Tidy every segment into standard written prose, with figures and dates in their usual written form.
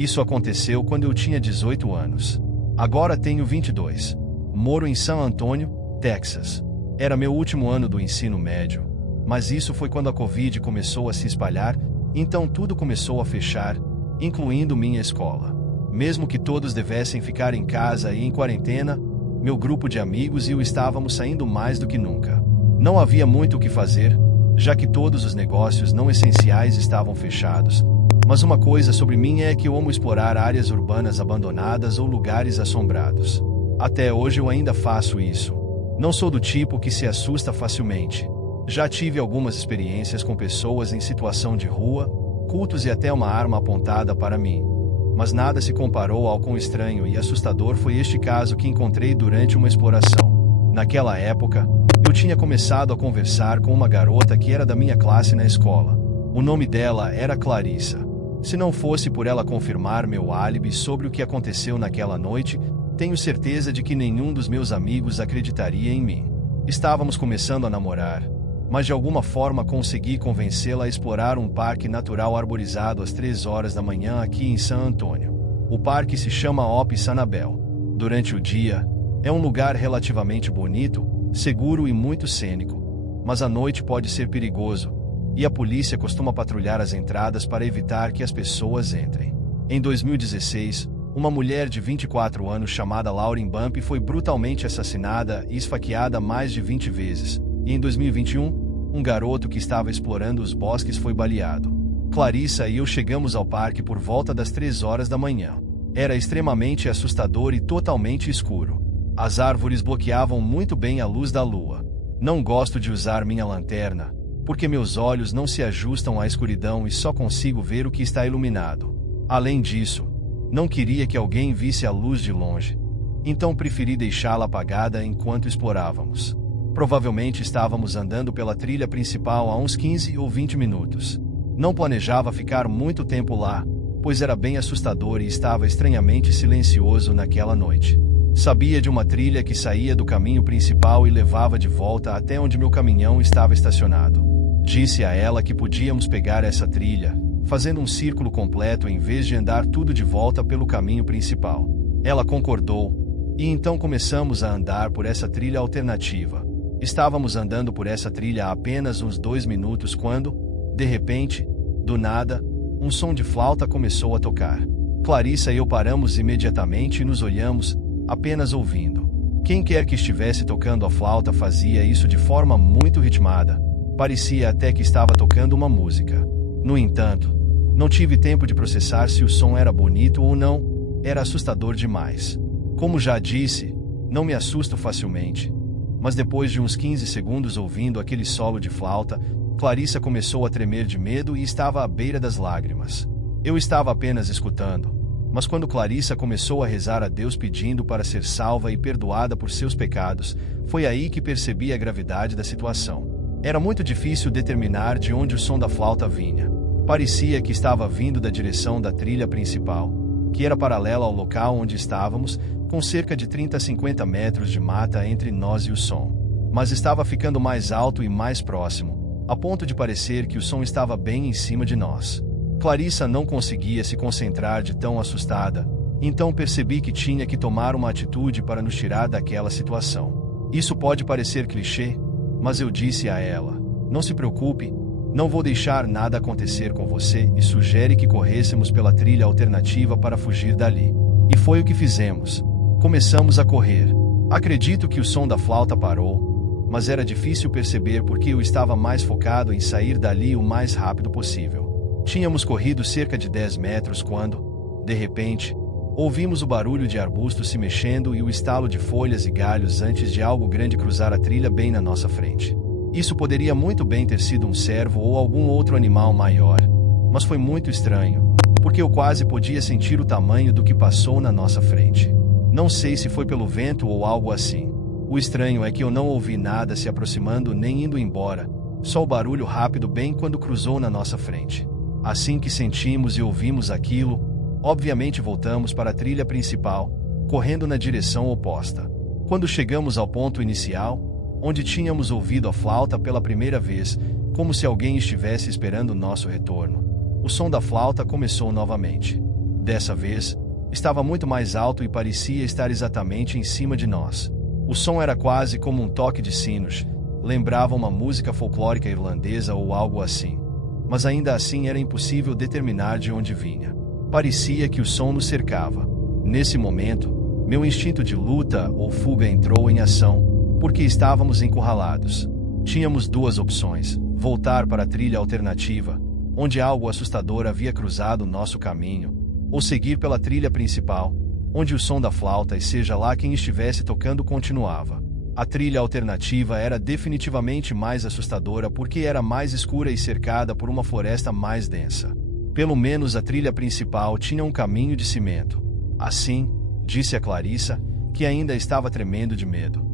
Isso aconteceu quando eu tinha 18 anos. Agora tenho 22. Moro em San Antonio, Texas. Era meu último ano do ensino médio, mas isso foi quando a Covid começou a se espalhar, então tudo começou a fechar, incluindo minha escola. Mesmo que todos devessem ficar em casa e em quarentena, meu grupo de amigos e eu estávamos saindo mais do que nunca. Não havia muito o que fazer, já que todos os negócios não essenciais estavam fechados. Mas uma coisa sobre mim é que eu amo explorar áreas urbanas abandonadas ou lugares assombrados. Até hoje eu ainda faço isso. Não sou do tipo que se assusta facilmente. Já tive algumas experiências com pessoas em situação de rua, cultos e até uma arma apontada para mim. Mas nada se comparou ao quão estranho e assustador foi este caso que encontrei durante uma exploração. Naquela época, eu tinha começado a conversar com uma garota que era da minha classe na escola. O nome dela era Clarissa. Se não fosse por ela confirmar meu álibi sobre o que aconteceu naquela noite, tenho certeza de que nenhum dos meus amigos acreditaria em mim. Estávamos começando a namorar, mas de alguma forma consegui convencê-la a explorar um parque natural arborizado às 3 horas da manhã aqui em San Antonio. O parque se chama Op Sanabel. Durante o dia, é um lugar relativamente bonito, seguro e muito cênico, mas à noite pode ser perigoso, e a polícia costuma patrulhar as entradas para evitar que as pessoas entrem. Em 2016, uma mulher de 24 anos chamada Lauren Bump foi brutalmente assassinada e esfaqueada mais de 20 vezes, e em 2021, um garoto que estava explorando os bosques foi baleado. Clarissa e eu chegamos ao parque por volta das 3 horas da manhã. Era extremamente assustador e totalmente escuro. As árvores bloqueavam muito bem a luz da lua. Não gosto de usar minha lanterna, porque meus olhos não se ajustam à escuridão e só consigo ver o que está iluminado. Além disso, não queria que alguém visse a luz de longe, então preferi deixá-la apagada enquanto explorávamos. Provavelmente estávamos andando pela trilha principal há uns 15 ou 20 minutos. Não planejava ficar muito tempo lá, pois era bem assustador e estava estranhamente silencioso naquela noite. Sabia de uma trilha que saía do caminho principal e levava de volta até onde meu caminhão estava estacionado. Disse a ela que podíamos pegar essa trilha, fazendo um círculo completo em vez de andar tudo de volta pelo caminho principal. Ela concordou, e então começamos a andar por essa trilha alternativa. Estávamos andando por essa trilha há apenas uns 2 minutos quando, de repente, do nada, um som de flauta começou a tocar. Clarissa e eu paramos imediatamente e nos olhamos, apenas ouvindo. Quem quer que estivesse tocando a flauta fazia isso de forma muito ritmada. Parecia até que estava tocando uma música. No entanto, não tive tempo de processar se o som era bonito ou não, era assustador demais. Como já disse, não me assusto facilmente. Mas depois de uns 15 segundos ouvindo aquele solo de flauta, Clarissa começou a tremer de medo e estava à beira das lágrimas. Eu estava apenas escutando, mas quando Clarissa começou a rezar a Deus pedindo para ser salva e perdoada por seus pecados, foi aí que percebi a gravidade da situação. Era muito difícil determinar de onde o som da flauta vinha. Parecia que estava vindo da direção da trilha principal, que era paralela ao local onde estávamos, com cerca de 30 a 50 metros de mata entre nós e o som. Mas estava ficando mais alto e mais próximo, a ponto de parecer que o som estava bem em cima de nós. Clarissa não conseguia se concentrar de tão assustada, então percebi que tinha que tomar uma atitude para nos tirar daquela situação. Isso pode parecer clichê, mas eu disse a ela: não se preocupe, não vou deixar nada acontecer com você, e sugere que corrêssemos pela trilha alternativa para fugir dali. E foi o que fizemos. Começamos a correr. Acredito que o som da flauta parou, mas era difícil perceber porque eu estava mais focado em sair dali o mais rápido possível. Tínhamos corrido cerca de 10 metros quando, de repente, ouvimos o barulho de arbustos se mexendo e o estalo de folhas e galhos antes de algo grande cruzar a trilha bem na nossa frente. Isso poderia muito bem ter sido um cervo ou algum outro animal maior, mas foi muito estranho, porque eu quase podia sentir o tamanho do que passou na nossa frente. Não sei se foi pelo vento ou algo assim. O estranho é que eu não ouvi nada se aproximando nem indo embora, só o barulho rápido bem quando cruzou na nossa frente. Assim que sentimos e ouvimos aquilo, obviamente voltamos para a trilha principal, correndo na direção oposta. Quando chegamos ao ponto inicial, onde tínhamos ouvido a flauta pela primeira vez, como se alguém estivesse esperando o nosso retorno, o som da flauta começou novamente. Dessa vez, estava muito mais alto e parecia estar exatamente em cima de nós. O som era quase como um toque de sinos, lembrava uma música folclórica irlandesa ou algo assim. Mas ainda assim era impossível determinar de onde vinha. Parecia que o som nos cercava. Nesse momento, meu instinto de luta ou fuga entrou em ação, porque estávamos encurralados. Tínhamos duas opções: voltar para a trilha alternativa, onde algo assustador havia cruzado nosso caminho, ou seguir pela trilha principal, onde o som da flauta e seja lá quem estivesse tocando continuava. A trilha alternativa era definitivamente mais assustadora porque era mais escura e cercada por uma floresta mais densa. Pelo menos a trilha principal tinha um caminho de cimento. Assim, disse a Clarissa, que ainda estava tremendo de medo.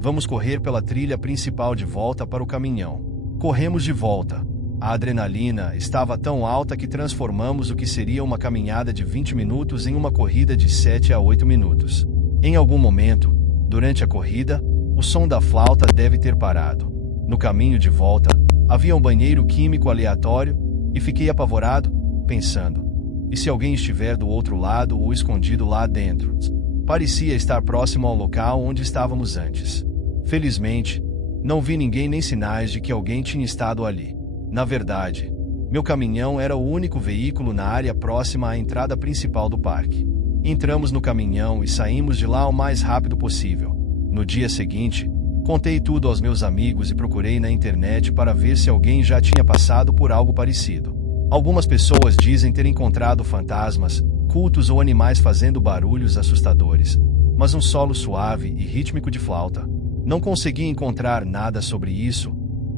Vamos correr pela trilha principal de volta para o caminhão. Corremos de volta. A adrenalina estava tão alta que transformamos o que seria uma caminhada de 20 minutos em uma corrida de 7 a 8 minutos. Em algum momento, durante a corrida, o som da flauta deve ter parado. No caminho de volta, havia um banheiro químico aleatório e fiquei apavorado, pensando: e se alguém estiver do outro lado ou escondido lá dentro? Parecia estar próximo ao local onde estávamos antes. Felizmente, não vi ninguém nem sinais de que alguém tinha estado ali. Na verdade, meu caminhão era o único veículo na área próxima à entrada principal do parque. Entramos no caminhão e saímos de lá o mais rápido possível. No dia seguinte, contei tudo aos meus amigos e procurei na internet para ver se alguém já tinha passado por algo parecido. Algumas pessoas dizem ter encontrado fantasmas, cultos ou animais fazendo barulhos assustadores, mas um solo suave e rítmico de flauta. Não consegui encontrar nada sobre isso,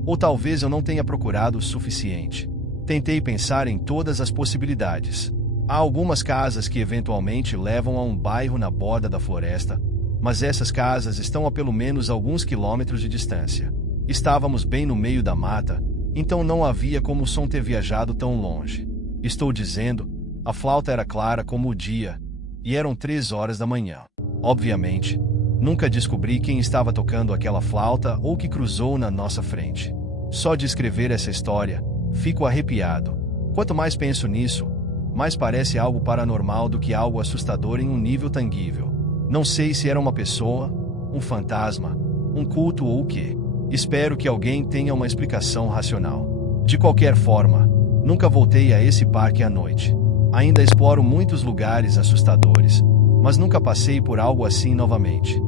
ou talvez eu não tenha procurado o suficiente. Tentei pensar em todas as possibilidades. Há algumas casas que eventualmente levam a um bairro na borda da floresta, mas essas casas estão a pelo menos alguns quilômetros de distância. Estávamos bem no meio da mata, então não havia como o som ter viajado tão longe. Estou dizendo, a flauta era clara como o dia, e eram 3 horas da manhã. Obviamente, nunca descobri quem estava tocando aquela flauta ou que cruzou na nossa frente. Só de escrever essa história, fico arrepiado. Quanto mais penso nisso, mais parece algo paranormal do que algo assustador em um nível tangível. Não sei se era uma pessoa, um fantasma, um culto ou o quê. Espero que alguém tenha uma explicação racional. De qualquer forma, nunca voltei a esse parque à noite. Ainda exploro muitos lugares assustadores, mas nunca passei por algo assim novamente.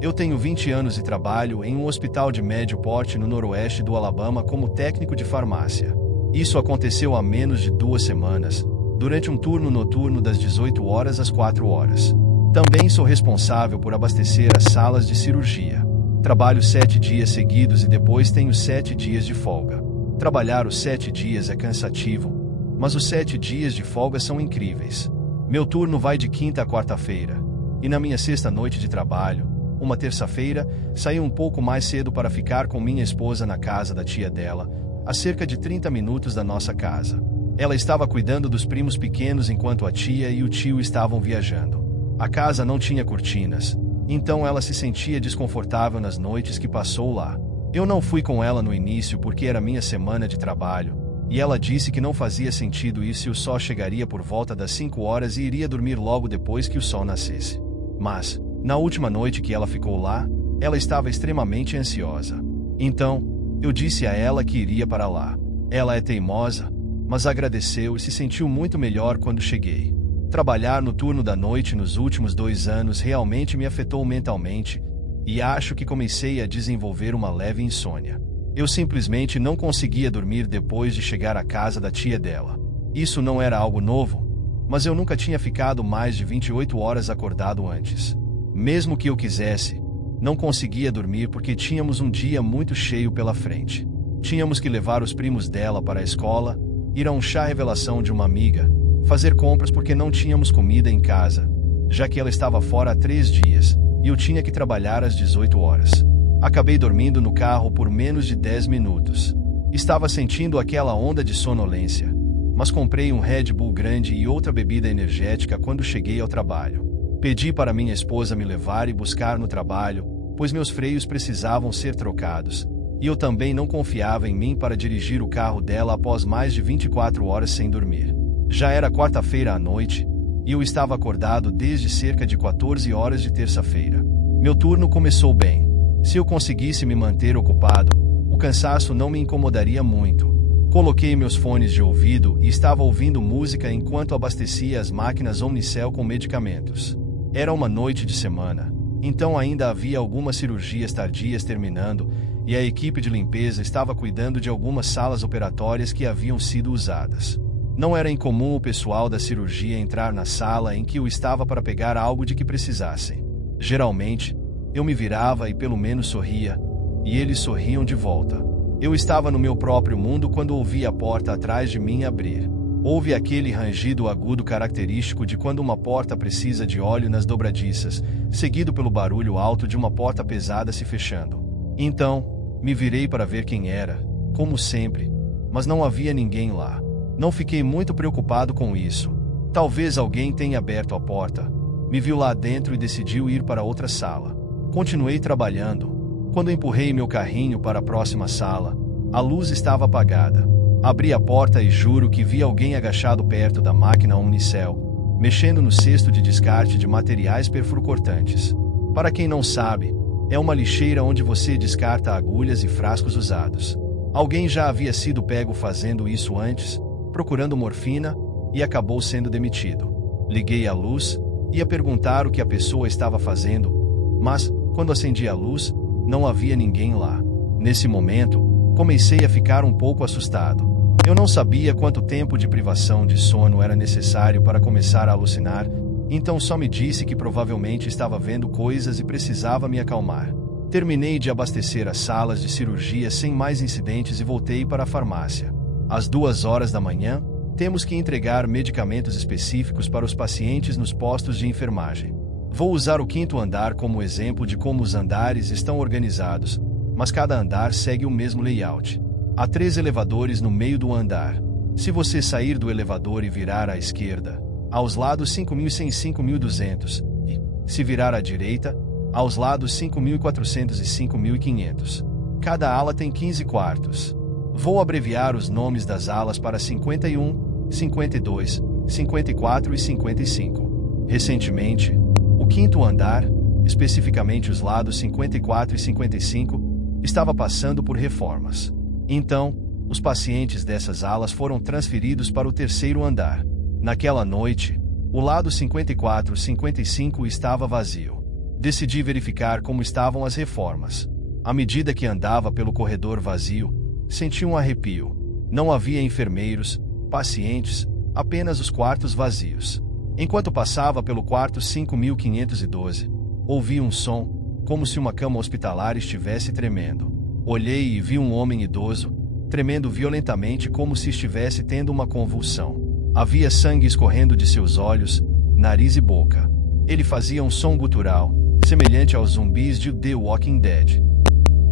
Eu tenho 20 anos e trabalho em um hospital de médio porte no noroeste do Alabama como técnico de farmácia. Isso aconteceu há menos de 2 semanas, durante um turno noturno das 18 horas às 4 horas. Também sou responsável por abastecer as salas de cirurgia. Trabalho 7 dias seguidos e depois tenho 7 dias de folga. Trabalhar os 7 dias é cansativo, mas os 7 dias de folga são incríveis. Meu turno vai de quinta a quarta-feira, e na minha sexta noite de trabalho, uma terça-feira, saí um pouco mais cedo para ficar com minha esposa na casa da tia dela, a cerca de 30 minutos da nossa casa. Ela estava cuidando dos primos pequenos enquanto a tia e o tio estavam viajando. A casa não tinha cortinas, então ela se sentia desconfortável nas noites que passou lá. Eu não fui com ela no início porque era minha semana de trabalho, e ela disse que não fazia sentido ir se o sol chegaria por volta das 5 horas e iria dormir logo depois que o sol nascesse. Mas, na última noite que ela ficou lá, ela estava extremamente ansiosa. Então, eu disse a ela que iria para lá. Ela é teimosa, mas agradeceu e se sentiu muito melhor quando cheguei. Trabalhar no turno da noite nos últimos 2 anos realmente me afetou mentalmente, e acho que comecei a desenvolver uma leve insônia. Eu simplesmente não conseguia dormir depois de chegar à casa da tia dela. Isso não era algo novo, mas eu nunca tinha ficado mais de 28 horas acordado antes. Mesmo que eu quisesse, não conseguia dormir porque tínhamos um dia muito cheio pela frente. Tínhamos que levar os primos dela para a escola, ir a um chá revelação de uma amiga, fazer compras porque não tínhamos comida em casa, já que ela estava fora há 3 dias, e eu tinha que trabalhar às 18 horas. Acabei dormindo no carro por menos de 10 minutos. Estava sentindo aquela onda de sonolência, mas comprei um Red Bull grande e outra bebida energética quando cheguei ao trabalho. Pedi para minha esposa me levar e buscar no trabalho, pois meus freios precisavam ser trocados, e eu também não confiava em mim para dirigir o carro dela após mais de 24 horas sem dormir. Já era quarta-feira à noite, e eu estava acordado desde cerca de 14 horas de terça-feira. Meu turno começou bem. Se eu conseguisse me manter ocupado, o cansaço não me incomodaria muito. Coloquei meus fones de ouvido e estava ouvindo música enquanto abastecia as máquinas Omnicell com medicamentos. Era uma noite de semana, então ainda havia algumas cirurgias tardias terminando, e a equipe de limpeza estava cuidando de algumas salas operatórias que haviam sido usadas. Não era incomum o pessoal da cirurgia entrar na sala em que eu estava para pegar algo de que precisassem. Geralmente, eu me virava e pelo menos sorria, e eles sorriam de volta. Eu estava no meu próprio mundo quando ouvi a porta atrás de mim abrir. Houve aquele rangido agudo característico de quando uma porta precisa de óleo nas dobradiças, seguido pelo barulho alto de uma porta pesada se fechando. Então, me virei para ver quem era, como sempre, mas não havia ninguém lá. Não fiquei muito preocupado com isso. Talvez alguém tenha aberto a porta, me viu lá dentro e decidiu ir para outra sala. Continuei trabalhando. Quando empurrei meu carrinho para a próxima sala, a luz estava apagada. Abri a porta e juro que vi alguém agachado perto da máquina Omnicell, mexendo no cesto de descarte de materiais perfurcortantes. Para quem não sabe, é uma lixeira onde você descarta agulhas e frascos usados. Alguém já havia sido pego fazendo isso antes, procurando morfina, e acabou sendo demitido. Liguei a luz, ia perguntar o que a pessoa estava fazendo, mas, quando acendi a luz, não havia ninguém lá. Nesse momento, comecei a ficar um pouco assustado. Eu não sabia quanto tempo de privação de sono era necessário para começar a alucinar, então só me disse que provavelmente estava vendo coisas e precisava me acalmar. Terminei de abastecer as salas de cirurgia sem mais incidentes e voltei para a farmácia. Às 2 horas da manhã, temos que entregar medicamentos específicos para os pacientes nos postos de enfermagem. Vou usar o 5º andar como exemplo de como os andares estão organizados, mas cada andar segue o mesmo layout. Há 3 elevadores no meio do andar. Se você sair do elevador e virar à esquerda, aos lados 5.100 e 5.200, e, se virar à direita, aos lados 5.400 e 5.500. Cada ala tem 15 quartos. Vou abreviar os nomes das alas para 51, 52, 54 e 55. Recentemente, o 5º andar, especificamente os lados 54 e 55, estava passando por reformas. Então, os pacientes dessas alas foram transferidos para o 3º andar. Naquela noite, o lado 54 e 55 estava vazio. Decidi verificar como estavam as reformas. À medida que andava pelo corredor vazio, senti um arrepio. Não havia enfermeiros, pacientes, apenas os quartos vazios. Enquanto passava pelo quarto 5512, ouvi um som, como se uma cama hospitalar estivesse tremendo. Olhei e vi um homem idoso, tremendo violentamente como se estivesse tendo uma convulsão. Havia sangue escorrendo de seus olhos, nariz e boca. Ele fazia um som gutural, semelhante aos zumbis de The Walking Dead.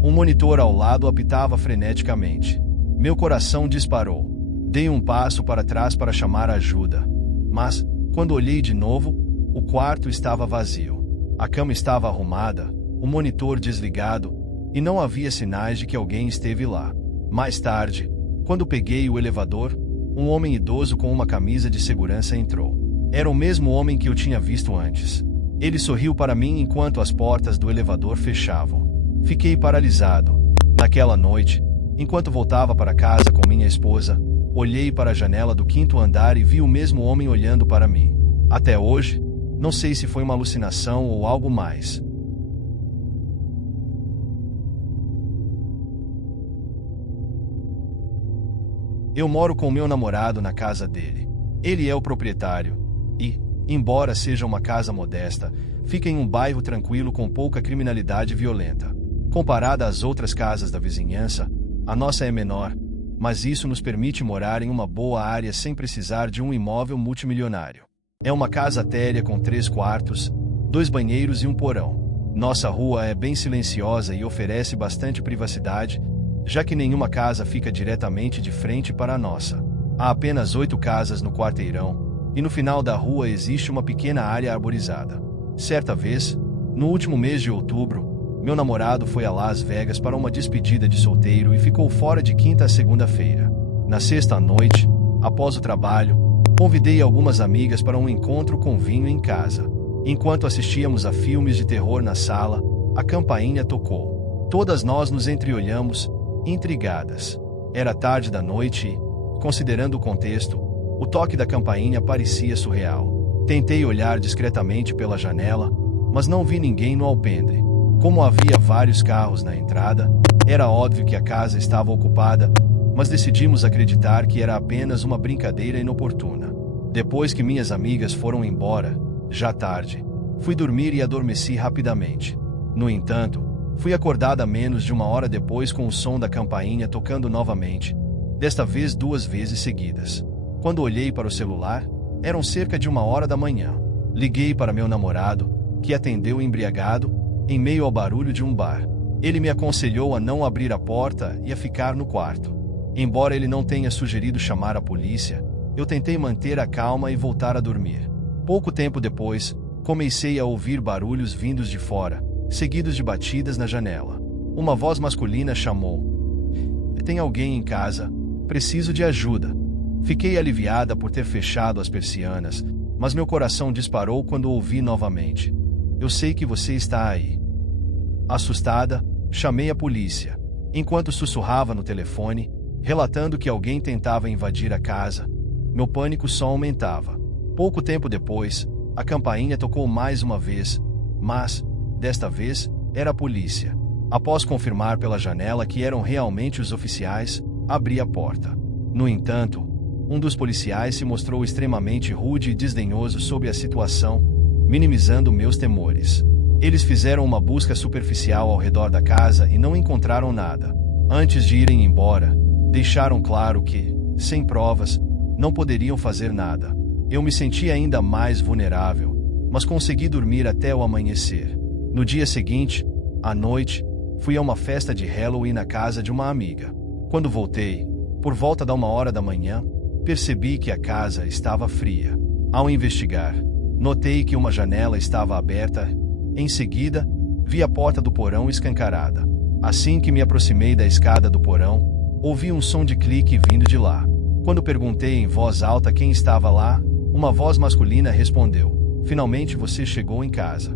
Um monitor ao lado apitava freneticamente. Meu coração disparou. Dei um passo para trás para chamar ajuda. Mas, quando olhei de novo, o quarto estava vazio. A cama estava arrumada, o monitor desligado, e não havia sinais de que alguém esteve lá. Mais tarde, quando peguei o elevador, um homem idoso com uma camisa de segurança entrou. Era o mesmo homem que eu tinha visto antes. Ele sorriu para mim enquanto as portas do elevador fechavam. Fiquei paralisado. Naquela noite, enquanto voltava para casa com minha esposa, olhei para a janela do 5º andar e vi o mesmo homem olhando para mim. Até hoje, não sei se foi uma alucinação ou algo mais. Eu moro com meu namorado na casa dele. Ele é o proprietário e, embora seja uma casa modesta, fica em um bairro tranquilo com pouca criminalidade violenta. Comparada às outras casas da vizinhança, a nossa é menor, mas isso nos permite morar em uma boa área sem precisar de um imóvel multimilionário. É uma casa térrea com 3 quartos, 2 banheiros e um porão. Nossa rua é bem silenciosa e oferece bastante privacidade, já que nenhuma casa fica diretamente de frente para a nossa. Há apenas 8 casas no quarteirão, e no final da rua existe uma pequena área arborizada. Certa vez, no último mês de outubro, Meu namorado foi a Las Vegas para uma despedida de solteiro e ficou fora de quinta a segunda-feira. Na sexta à noite, após o trabalho, convidei algumas amigas para um encontro com vinho em casa. Enquanto assistíamos a filmes de terror na sala, a campainha tocou. Todas nós nos entreolhamos, intrigadas. Era tarde da noite e, considerando o contexto, o toque da campainha parecia surreal. Tentei olhar discretamente pela janela, mas não vi ninguém no alpendre. Como havia vários carros na entrada, era óbvio que a casa estava ocupada, mas decidimos acreditar que era apenas uma brincadeira inoportuna. Depois que minhas amigas foram embora, já tarde, fui dormir e adormeci rapidamente. No entanto, fui acordada menos de uma hora depois com o som da campainha tocando novamente, desta vez 2 vezes seguidas. Quando olhei para o celular, eram cerca de 1h da manhã. Liguei para meu namorado, que atendeu embriagado, em meio ao barulho de um bar. Ele me aconselhou a não abrir a porta e a ficar no quarto. Embora ele não tenha sugerido chamar a polícia, eu tentei manter a calma e voltar a dormir. Pouco tempo depois, comecei a ouvir barulhos vindos de fora, seguidos de batidas na janela. Uma voz masculina chamou: "Tem alguém em casa? Preciso de ajuda." Fiquei aliviada por ter fechado as persianas, mas meu coração disparou quando ouvi novamente: "Eu sei que você está aí." Assustada, chamei a polícia. Enquanto sussurrava no telefone, relatando que alguém tentava invadir a casa, meu pânico só aumentava. Pouco tempo depois, a campainha tocou mais uma vez, mas, desta vez, era a polícia. Após confirmar pela janela que eram realmente os oficiais, abri a porta. No entanto, um dos policiais se mostrou extremamente rude e desdenhoso sobre a situação, minimizando meus temores. Eles fizeram uma busca superficial ao redor da casa e não encontraram nada. Antes de irem embora, deixaram claro que, sem provas, não poderiam fazer nada. Eu me senti ainda mais vulnerável, mas consegui dormir até o amanhecer. No dia seguinte, à noite, fui a uma festa de Halloween na casa de uma amiga. Quando voltei, por volta da 1h da manhã, percebi que a casa estava fria. Ao investigar, notei que uma janela estava aberta. Em seguida, vi a porta do porão escancarada. Assim que me aproximei da escada do porão, ouvi um som de clique vindo de lá. Quando perguntei em voz alta quem estava lá, uma voz masculina respondeu: "Finalmente você chegou em casa."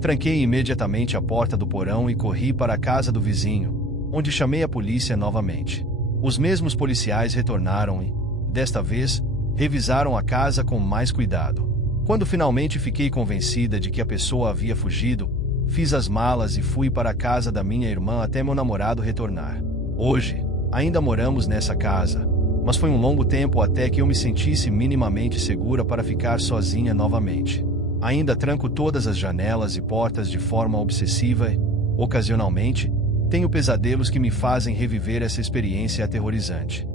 Tranquei imediatamente a porta do porão e corri para a casa do vizinho, onde chamei a polícia novamente. Os mesmos policiais retornaram e, desta vez, revisaram a casa com mais cuidado. Quando finalmente fiquei convencida de que a pessoa havia fugido, fiz as malas e fui para a casa da minha irmã até meu namorado retornar. Hoje, ainda moramos nessa casa, mas foi um longo tempo até que eu me sentisse minimamente segura para ficar sozinha novamente. Ainda tranco todas as janelas e portas de forma obsessiva e, ocasionalmente, tenho pesadelos que me fazem reviver essa experiência aterrorizante.